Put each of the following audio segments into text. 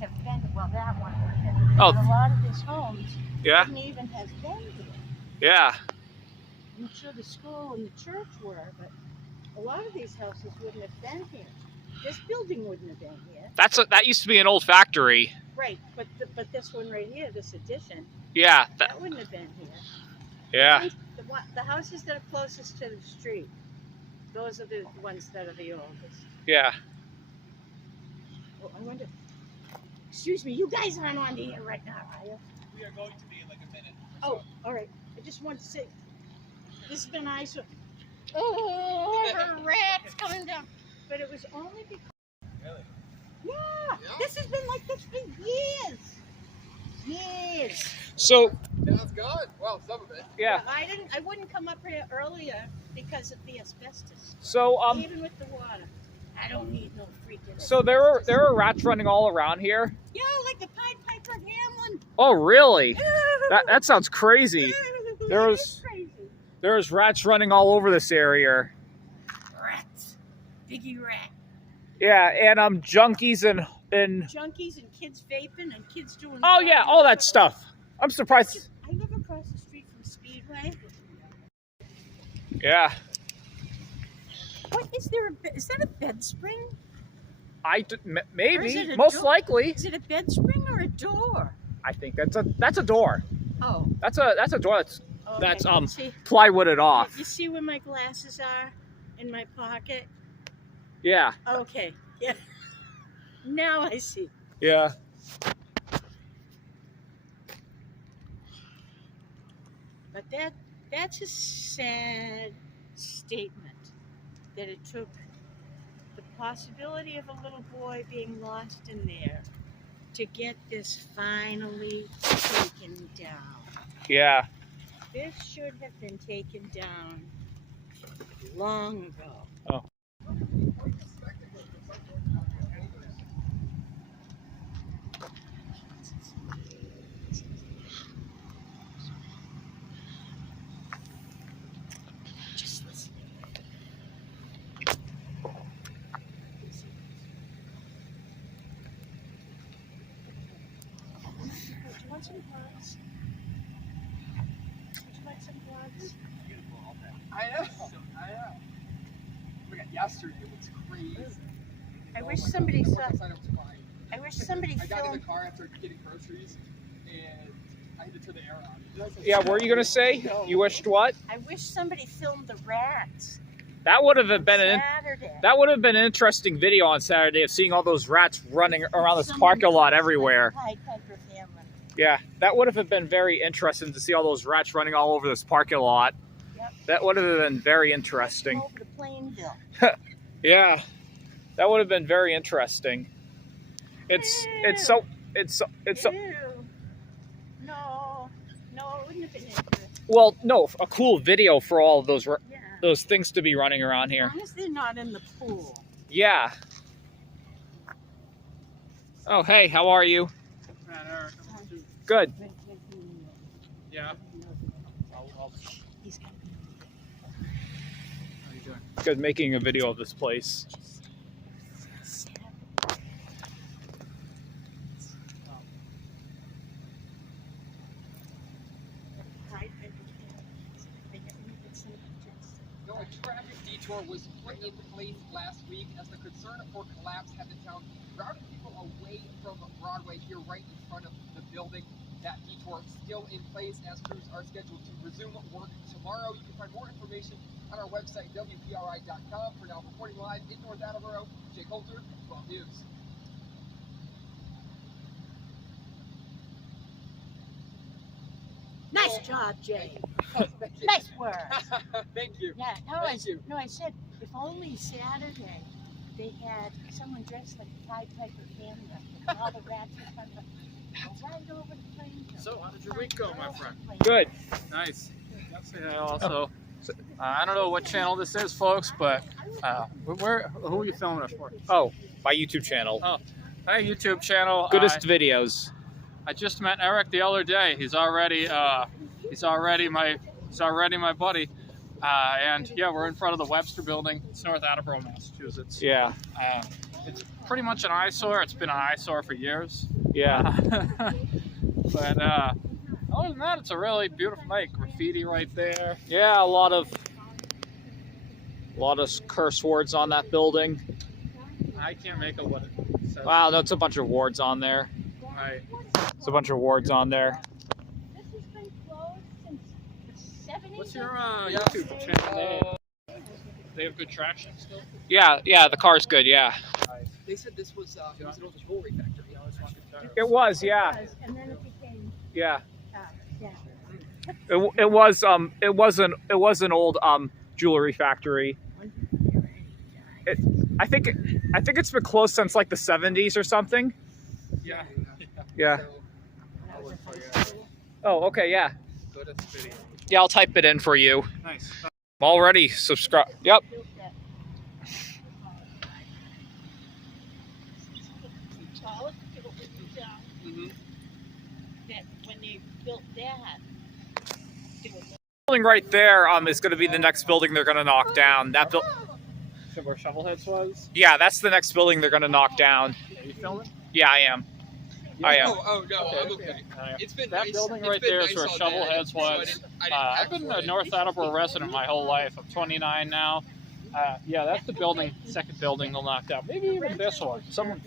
have been, well, that one would have been. Oh. But a lot of these homes Yeah. wouldn't even have been here. Yeah. I'm sure the school and the church were, but a lot of these houses wouldn't have been here. This building wouldn't have been here. That used to be an old factory. Right, but this one right here, this addition, Yeah. that wouldn't have been here. Yeah. The houses that are closest to the street, those are the ones that are the oldest. Yeah. Oh, I wonder. Excuse me, you guys aren't on the air right now, are you? We are going to be in like a minute. Oh, all right. I just wanted to say, this has been nice. Oh, I heard rats coming down. But it was only because. Really? Yeah, this has been like this for years. Years. So. Now it's gone. Well, some of it. Yeah. I wouldn't come up here earlier because of the asbestos. So Even with the water, I don't need no freaking. So there are rats running all around here. Yeah, like the Pied Piper Hamlin. Oh really? That sounds crazy. It is crazy. There's rats running all over this area. Rats, Biggie rat. Yeah, and junkies and Junkies and kids vaping and kids doing. oh yeah, all that stuff. I'm surprised. I live across the street from Speedway. Yeah. What is there? Is that a bed spring? Or is Maybe, it a most door? likely. Is it a bed spring or a door? I think that's a door. Oh, That's a door okay. that's You see, plywooded off. you see where my glasses are in my pocket? Yeah. Okay. Yeah. Now I see. Yeah. But that's a sad statement that it took the possibility of a little boy being lost in there to get this finally taken down. Yeah. This should have been taken down long ago. Oh. Just listen. Do you want some gloves? Would you like some gloves? I know. I know. We got yesterday. It was crazy. I wish somebody saw. Outside, it was fine. I wish somebody I got in filmed. the car after getting groceries, and I had to turn the air on. Yeah, what were you gonna say? You wished what? I wish somebody filmed the rats. That would have been Saturday. that would have been an interesting video on Saturday of seeing all those rats running around this parking lot everywhere. Pied Piper Hamlin. Yeah, that would have been very interesting to see all those rats running all over this parking lot. Yep. That would have been very interesting. Over to Plainville. Yeah, that would have been very interesting. It's so Ew. No, it wouldn't have been interesting. well, no, a cool video for all of Yeah. those things to be running around As here. long as they're not in the pool. Yeah. Oh, hey, how are you? Good. Yeah. He's got How you doing? Good, making a video of this place. No, a traffic detour was put into place last week as the concern for collapse had the town routing people away from Broadway here right in front of the building. That detour still in place as crews are scheduled to resume work tomorrow. You can find more information on our website, WPRI.com. For now, reporting live in North Attleboro, Jake Holter, 12 News. Nice job, Jay. Thank you. Nice work. Thank you. Yeah, Thank you. I said, if only Saturday they had someone dressed like the Pied Piper Hamlin with all the rats in front of them. Go right over to Plainville. So, how did your week go, my friend? Good. Nice. Yeah, also, I don't know what channel this is, folks, but who are you filming us for? Oh, my YouTube channel. Oh, hey, YouTube channel. Goodest videos. I just met Eric the other day. He's already my buddy. And yeah, we're in front of the Webster Building. It's North Attleboro, Massachusetts. Yeah. pretty much an eyesore. It's been an eyesore for years. Yeah. But other than that, it's a really beautiful night. Graffiti right there. Yeah, a lot of curse words on that building. I can't make out what it says. Wow, no, it's a bunch of words on there. Right. It's a bunch of words on there. This has been closed since the 70s. What's your YouTube channel name? They have good traction still? Yeah, the car's good, yeah. They said this was an old jewelry factory. It was, yeah. And then it became, Yeah. yeah. It was an old jewelry factory. I think it's been closed since like the 70s or something. Yeah. Yeah. I'll look for you. Oh, okay, yeah. Go to this video. Yeah, I'll type it in for you. Nice. Already subscribe. Yep. That when they built that, they were Building right there is going to be the next building they're going to knock down. That build. Where Shovelheads was? Yeah, that's the next building they're going to knock down. Are you filming? Yeah, I am. I am. Oh no, I'm okay. It's been That nice. building It's right been there nice is where all day. Shovelheads So I was. didn't I've have been to- a North Attleboro resident my whole life. I'm 29 now. Yeah, that's the building, second building they'll knock down. Maybe even this one. Someone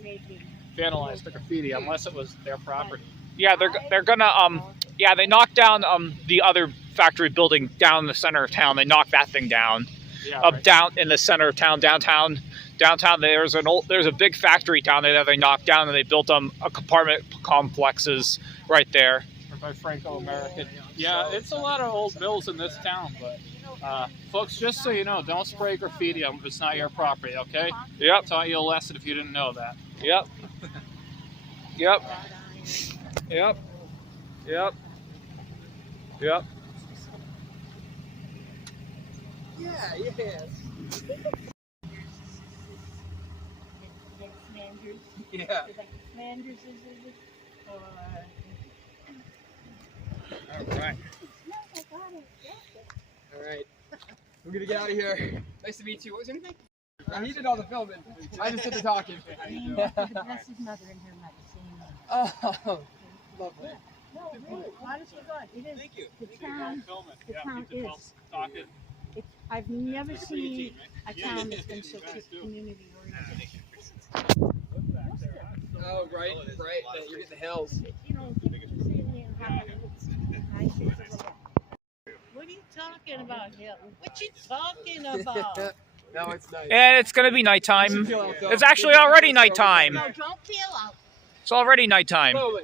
vandalized the graffiti, unless it was their property. Yeah, they're gonna yeah, they knocked down the other factory building down in the center of town. They knocked that thing down. Yeah, Up right. down in the center of town, downtown there's a big factory down there that they knocked down, and they built apartment complexes right there. Or by Franco American. Yeah, it's a lot of old mills in this town, but folks, just so you know, don't spray graffiti if it's not your property, okay? Yep, Taught you a lesson if you didn't know that. yep, yep, yep, yep, yep. Yeah, yes. Yeah. All right. All right. We're gonna get out of here. Nice to meet you. What was your name? He did all the filming. I just did the talking. That's his mother and her mother. Oh, lovely. No, really, honest to God, it is. Thank you. The town, the town is. Talking. I've never seen a town that's been so community oriented. Oh, right. You're in the hills. You know, people say to me, I say, what are you talking about here? What you talking about? No, it's nice. And it's gonna be nighttime. It's actually already nighttime. No, don't feel out. It's already nighttime. Slowly.